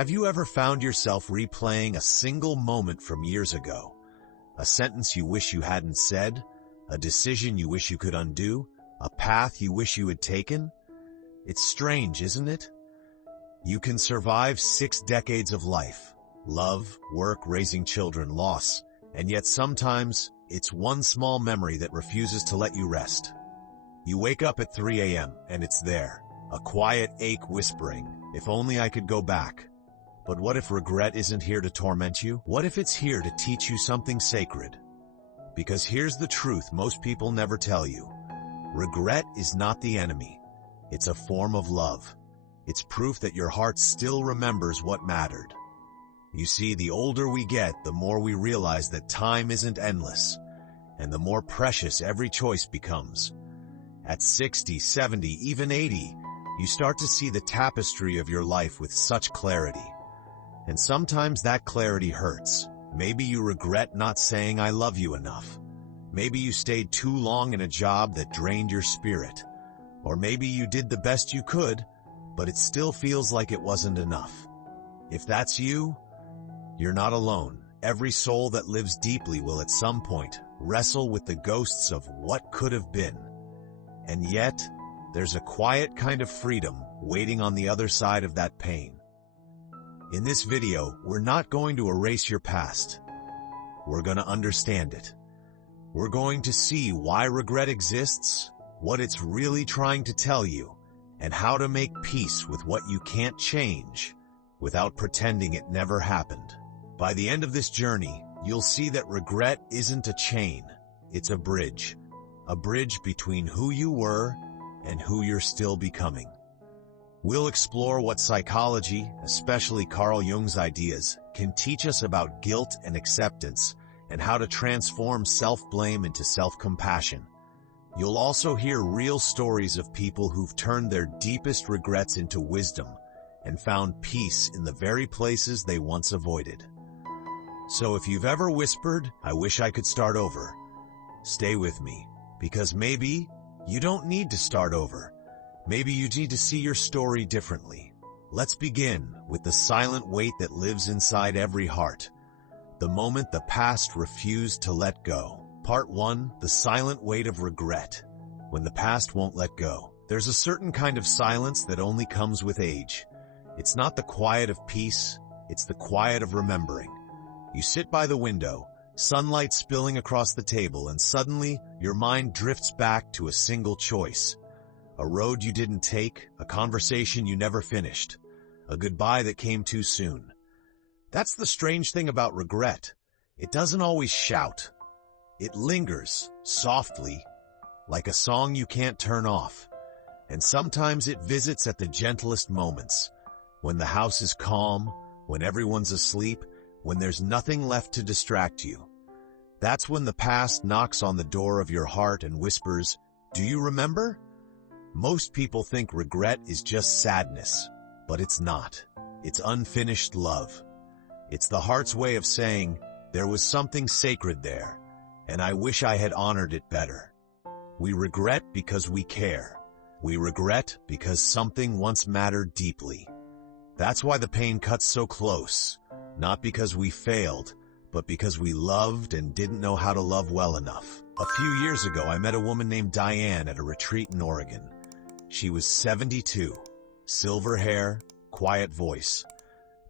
Have you ever found yourself replaying a single moment from years ago? A sentence you wish you hadn't said? A decision you wish you could undo? A path you wish you had taken? It's strange, isn't it? You can survive 6 decades of life, love, work, raising children, loss, and yet sometimes it's one small memory that refuses to let you rest. You wake up at 3 a.m. and it's there, a quiet ache whispering, if only I could go back. But what if regret isn't here to torment you? What if it's here to teach you something sacred? Because here's the truth most people never tell you. Regret is not the enemy. It's a form of love. It's proof that your heart still remembers what mattered. You see, the older we get, the more we realize that time isn't endless, and the more precious every choice becomes. At 60, 70, even 80, you start to see the tapestry of your life with such clarity. And sometimes that clarity hurts. Maybe you regret not saying I love you enough. Maybe you stayed too long in a job that drained your spirit. Or maybe you did the best you could, but it still feels like it wasn't enough. If that's you, you're not alone. Every soul that lives deeply will at some point wrestle with the ghosts of what could have been. And yet, there's a quiet kind of freedom waiting on the other side of that pain. In this video, we're not going to erase your past. We're going to understand it. We're going to see why regret exists, what it's really trying to tell you, and how to make peace with what you can't change without pretending it never happened. By the end of this journey, you'll see that regret isn't a chain, it's a bridge between who you were and who you're still becoming. We'll explore what psychology, especially Carl Jung's ideas, can teach us about guilt and acceptance, and how to transform self-blame into self-compassion. You'll also hear real stories of people who've turned their deepest regrets into wisdom and found peace in the very places they once avoided. So if you've ever whispered, "I wish I could start over," stay with me, because maybe you don't need to start over. Maybe you need to see your story differently. Let's begin with the silent weight that lives inside every heart. The moment the past refused to let go. Part 1, the silent weight of regret. When the past won't let go. There's a certain kind of silence that only comes with age. It's not the quiet of peace, it's the quiet of remembering. You sit by the window, sunlight spilling across the table, and suddenly your mind drifts back to a single choice. A road you didn't take, a conversation you never finished, a goodbye that came too soon. That's the strange thing about regret. It doesn't always shout. It lingers, softly, like a song you can't turn off. And sometimes it visits at the gentlest moments, when the house is calm, when everyone's asleep, when there's nothing left to distract you. That's when the past knocks on the door of your heart and whispers, "Do you remember?" Most people think regret is just sadness, but it's not. It's unfinished love. It's the heart's way of saying, there was something sacred there, and I wish I had honored it better. We regret because we care. We regret because something once mattered deeply. That's why the pain cuts so close, not because we failed, but because we loved and didn't know how to love well enough. A few years ago, I met a woman named Diane at a retreat in Oregon. She was 72, silver hair, quiet voice.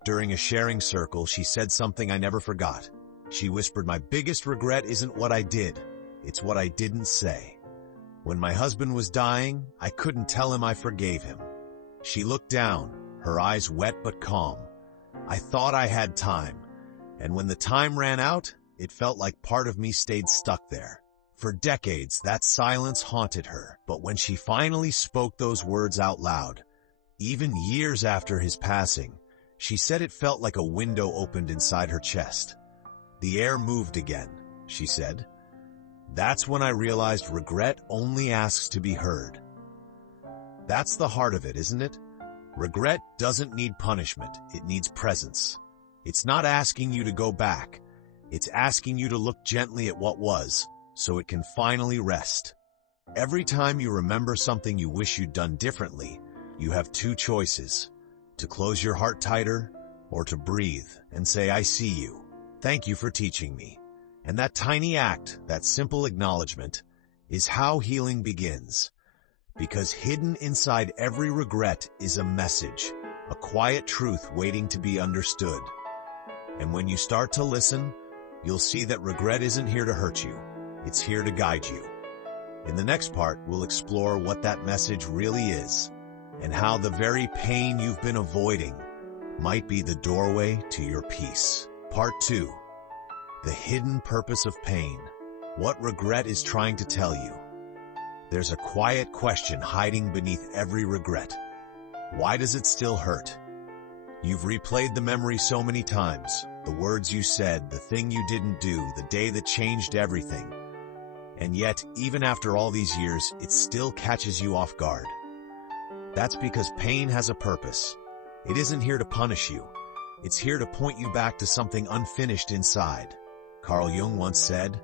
During a sharing circle, she said something I never forgot. She whispered, "My biggest regret isn't what I did, it's what I didn't say. When my husband was dying, I couldn't tell him I forgave him." She looked down, her eyes wet but calm. I thought I had time, and when the time ran out, it felt like part of me stayed stuck there. For decades, that silence haunted her, but when she finally spoke those words out loud, even years after his passing, she said it felt like a window opened inside her chest. "The air moved again," she said. That's when I realized regret only asks to be heard. That's the heart of it, isn't it? Regret doesn't need punishment, it needs presence. It's not asking you to go back, it's asking you to look gently at what was, so it can finally rest. Every time you remember something you wish you'd done differently, you have two choices: to close your heart tighter or to breathe and say, I see you. Thank you for teaching me. And that tiny act, that simple acknowledgement, is how healing begins. Because hidden inside every regret is a message, a quiet truth waiting to be understood. And when you start to listen, you'll see that regret isn't here to hurt you. It's here to guide you. In the next part, we'll explore what that message really is, and how the very pain you've been avoiding might be the doorway to your peace. Part 2. The hidden purpose of pain. What regret is trying to tell you. There's a quiet question hiding beneath every regret. Why does it still hurt? You've replayed the memory so many times, the words you said, the thing you didn't do, the day that changed everything. And yet, even after all these years, it still catches you off guard. That's because pain has a purpose. It isn't here to punish you. It's here to point you back to something unfinished inside. Carl Jung once said,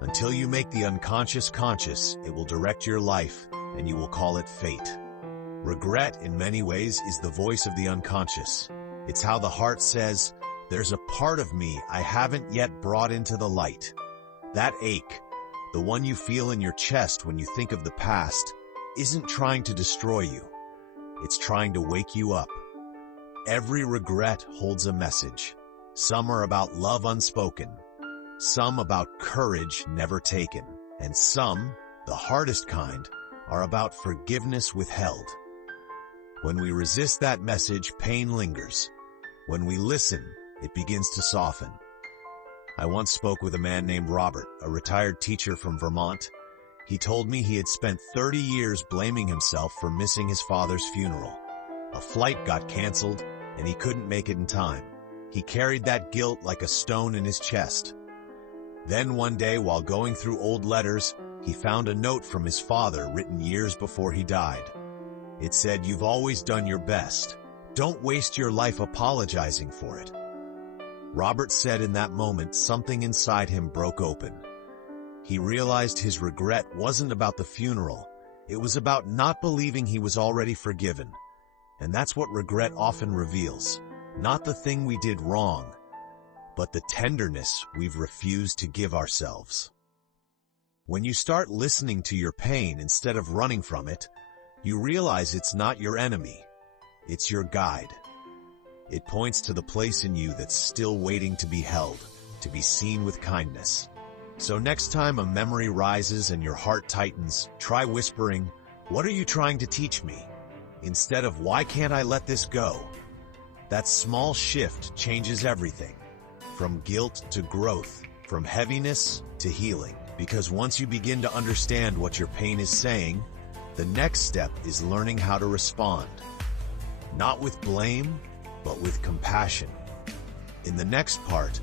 "Until you make the unconscious conscious, it will direct your life, and you will call it fate." Regret, in many ways, is the voice of the unconscious. It's how the heart says, there's a part of me I haven't yet brought into the light. That ache, the one you feel in your chest when you think of the past, isn't trying to destroy you. It's trying to wake you up. Every regret holds a message. Some are about love unspoken, some about courage never taken, and some, the hardest kind, are about forgiveness withheld. When we resist that message, pain lingers. When we listen, it begins to soften. I once spoke with a man named Robert, a retired teacher from Vermont. He told me he had spent 30 years blaming himself for missing his father's funeral. A flight got canceled, and he couldn't make it in time. He carried that guilt like a stone in his chest. Then one day, while going through old letters, he found a note from his father written years before he died. It said, "You've always done your best. Don't waste your life apologizing for it." Robert said in that moment, something inside him broke open. He realized his regret wasn't about the funeral. It was about not believing he was already forgiven. And that's what regret often reveals. Not the thing we did wrong, but the tenderness we've refused to give ourselves. When you start listening to your pain instead of running from it, you realize it's not your enemy. It's your guide. It points to the place in you that's still waiting to be held, to be seen with kindness. So next time a memory rises and your heart tightens, try whispering, "What are you trying to teach me?" instead of, "Why can't I let this go?" That small shift changes everything, from guilt to growth, from heaviness to healing. Because once you begin to understand what your pain is saying, the next step is learning how to respond. Not with blame, but with compassion. In the next part,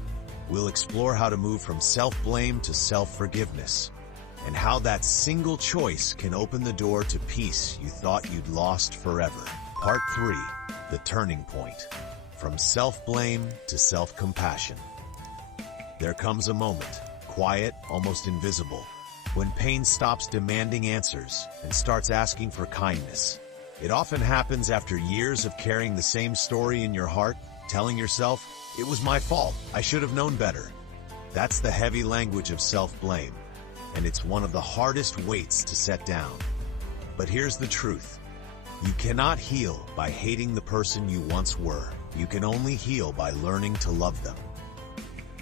we'll explore how to move from self-blame to self-forgiveness, and how that single choice can open the door to peace you thought you'd lost forever. Part 3, the turning point. From self-blame to self-compassion. There comes a moment, quiet, almost invisible, when pain stops demanding answers and starts asking for kindness. It often happens after years of carrying the same story in your heart, telling yourself, "It was my fault, I should have known better." That's the heavy language of self-blame, and it's one of the hardest weights to set down. But here's the truth. You cannot heal by hating the person you once were. You can only heal by learning to love them.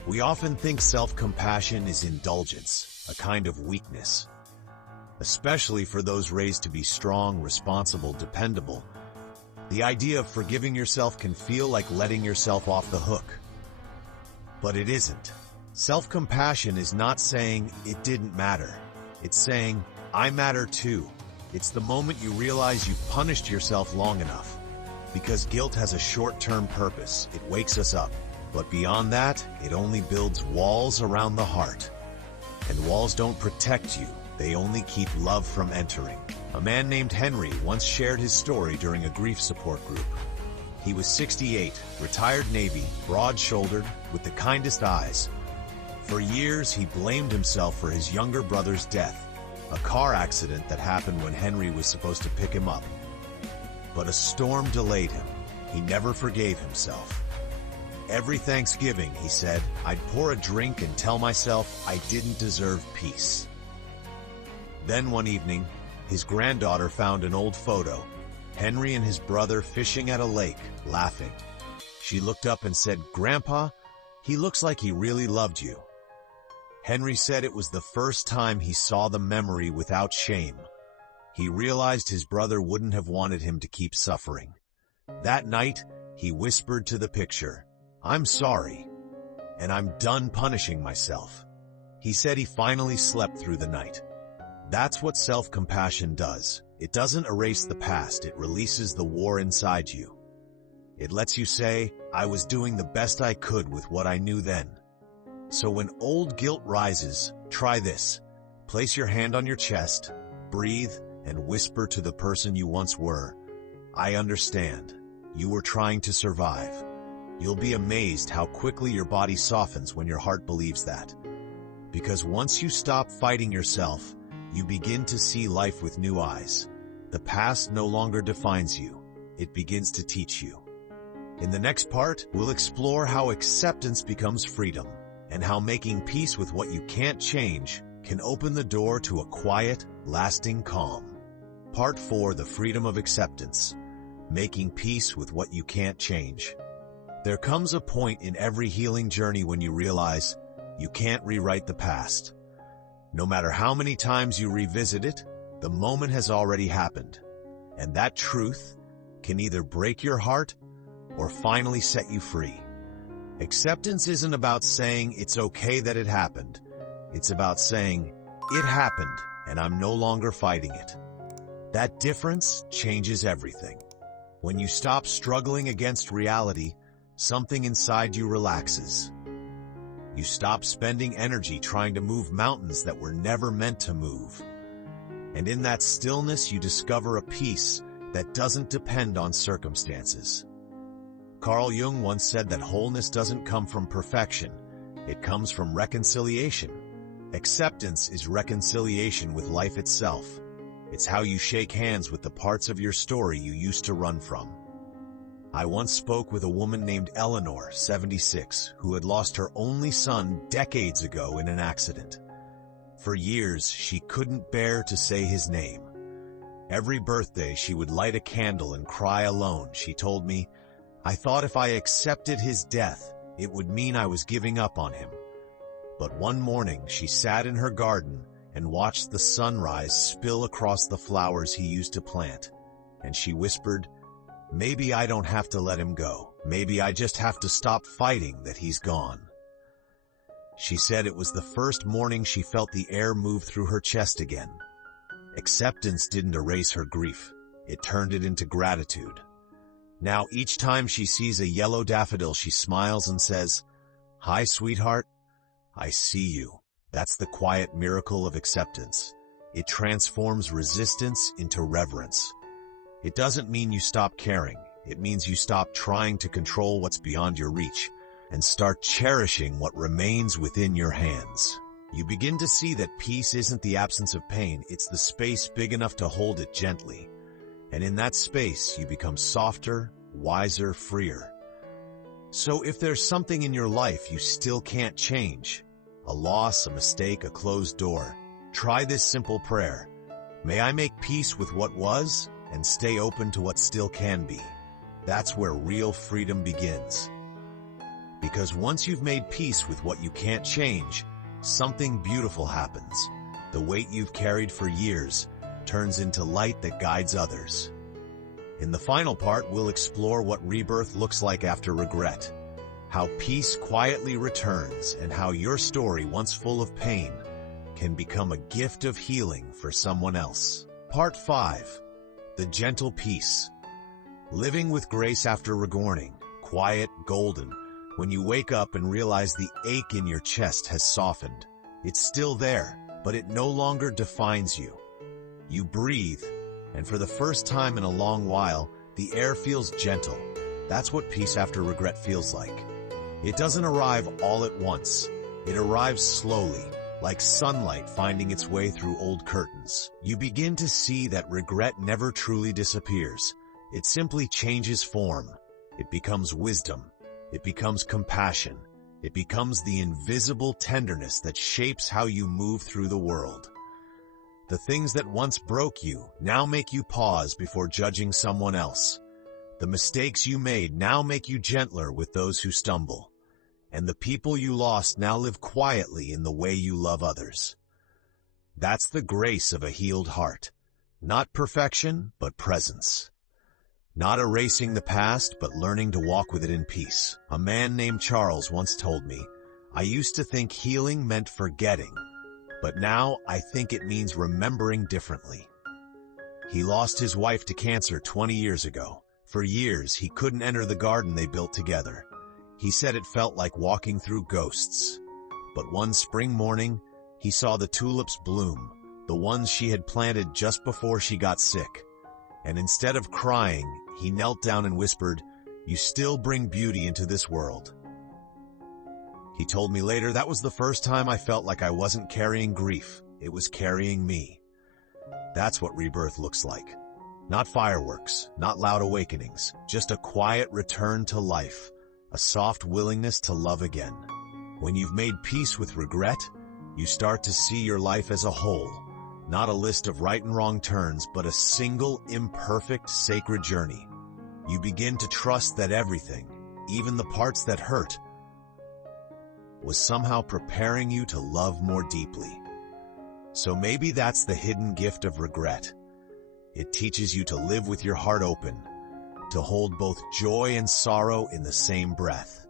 We often think self-compassion is indulgence, a kind of weakness. Especially for those raised to be strong, responsible, dependable. The idea of forgiving yourself can feel like letting yourself off the hook. But it isn't. Self-compassion is not saying, "It didn't matter." It's saying, "I matter too." It's the moment you realize you've punished yourself long enough. Because guilt has a short-term purpose. It wakes us up. But beyond that, it only builds walls around the heart. And walls don't protect you. They only keep love from entering. A man named Henry once shared his story during a grief support group. He was 68, retired Navy, broad-shouldered, with the kindest eyes. For years, he blamed himself for his younger brother's death, a car accident that happened when Henry was supposed to pick him up. But a storm delayed him. He never forgave himself. Every Thanksgiving, he said, I'd pour a drink and tell myself I didn't deserve peace. Then one evening, his granddaughter found an old photo, Henry and his brother fishing at a lake, laughing. She looked up and said, "Grandpa, he looks like he really loved you." Henry said it was the first time he saw the memory without shame. He realized his brother wouldn't have wanted him to keep suffering. That night, he whispered to the picture, "I'm sorry, and I'm done punishing myself." He said he finally slept through the night. That's what self-compassion does. It doesn't erase the past, it releases the war inside you. It lets you say, I was doing the best I could with what I knew then. So when old guilt rises, try this. Place your hand on your chest, breathe, and whisper to the person you once were, I understand. You were trying to survive. You'll be amazed how quickly your body softens when your heart believes that. Because once you stop fighting yourself, you begin to see life with new eyes. The past no longer defines you. It begins to teach you. In the next part, we'll explore how acceptance becomes freedom, and how making peace with what you can't change can open the door to a quiet, lasting calm. Part 4, The Freedom of Acceptance. Making peace with what you can't change. There comes a point in every healing journey when you realize you can't rewrite the past. No matter how many times you revisit it, the moment has already happened. And that truth can either break your heart or finally set you free. Acceptance isn't about saying it's okay that it happened. It's about saying, it happened, and I'm no longer fighting it. That difference changes everything. When you stop struggling against reality, something inside you relaxes. You stop spending energy trying to move mountains that were never meant to move. And in that stillness, you discover a peace that doesn't depend on circumstances. Carl Jung once said that wholeness doesn't come from perfection. It comes from reconciliation. Acceptance is reconciliation with life itself. It's how you shake hands with the parts of your story you used to run from. I once spoke with a woman named Eleanor, 76, who had lost her only son decades ago in an accident. For years, she couldn't bear to say his name. Every birthday, she would light a candle and cry alone. She told me, I thought if I accepted his death, it would mean I was giving up on him. But one morning, she sat in her garden and watched the sunrise spill across the flowers he used to plant. And she whispered, maybe I don't have to let him go. Maybe I just have to stop fighting that he's gone. She said it was the first morning she felt the air move through her chest again. Acceptance didn't erase her grief. It turned it into gratitude. Now each time she sees a yellow daffodil, she smiles and says, hi, sweetheart. I see you. That's the quiet miracle of acceptance. It transforms resistance into reverence. It doesn't mean you stop caring. It means you stop trying to control what's beyond your reach and start cherishing what remains within your hands. You begin to see that peace isn't the absence of pain, it's the space big enough to hold it gently. And in that space, you become softer, wiser, freer. So if there's something in your life you still can't change, a loss, a mistake, a closed door, try this simple prayer. May I make peace with what was and stay open to what still can be. That's where real freedom begins. Because once you've made peace with what you can't change, something beautiful happens. The weight you've carried for years turns into light that guides others. In the final part, we'll explore what rebirth looks like after regret, how peace quietly returns, and how your story, once full of pain, can become a gift of healing for someone else. Part 5. The Gentle Peace. Living with grace after regorning, quiet, golden. When you wake up and realize the ache in your chest has softened, it's still there, but it no longer defines you. You breathe, and for the first time in a long while, the air feels gentle. That's what peace after regret feels like. It doesn't arrive all at once. It arrives slowly, like sunlight finding its way through old curtains. You begin to see that regret never truly disappears. It simply changes form. It becomes wisdom. It becomes compassion. It becomes the invisible tenderness that shapes how you move through the world. The things that once broke you now make you pause before judging someone else. The mistakes you made now make you gentler with those who stumble. And the people you lost now live quietly in the way you love others. That's the grace of a healed heart. Not perfection, but presence. Not erasing the past, but learning to walk with it in peace. A man named Charles once told me, "I used to think healing meant forgetting, but now I think it means remembering differently." He lost his wife to cancer 20 years ago. For years, he couldn't enter the garden they built together. He said it felt like walking through ghosts. But one spring morning, he saw the tulips bloom, the ones she had planted just before she got sick. And instead of crying, he knelt down and whispered, "You still bring beauty into this world." He told me later that was the first time I felt like I wasn't carrying grief, it was carrying me. That's what rebirth looks like. Not fireworks, not loud awakenings, just a quiet return to life, a soft willingness to love again. When you've made peace with regret, you start to see your life as a whole, not a list of right and wrong turns, but a single, imperfect, sacred journey. You begin to trust that everything, even the parts that hurt, was somehow preparing you to love more deeply. So maybe that's the hidden gift of regret. It teaches you to live with your heart open, to hold both joy and sorrow in the same breath.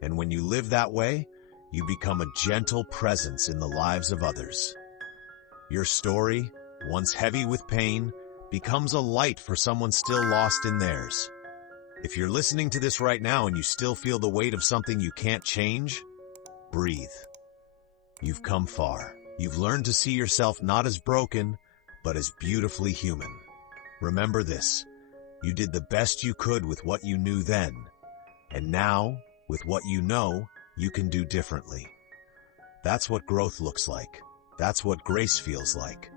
And when you live that way, you become a gentle presence in the lives of others. Your story, once heavy with pain, becomes a light for someone still lost in theirs. If you're listening to this right now and you still feel the weight of something you can't change, breathe. You've come far. You've learned to see yourself not as broken, but as beautifully human. Remember this, you did the best you could with what you knew then, and now, with what you know, you can do differently. That's what growth looks like. That's what grace feels like.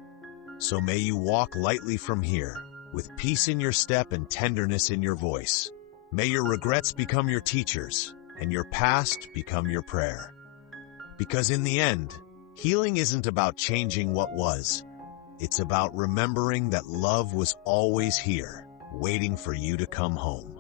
So may you walk lightly from here, with peace in your step and tenderness in your voice. May your regrets become your teachers, and your past become your prayer. Because in the end, healing isn't about changing what was. It's about remembering that love was always here, waiting for you to come home.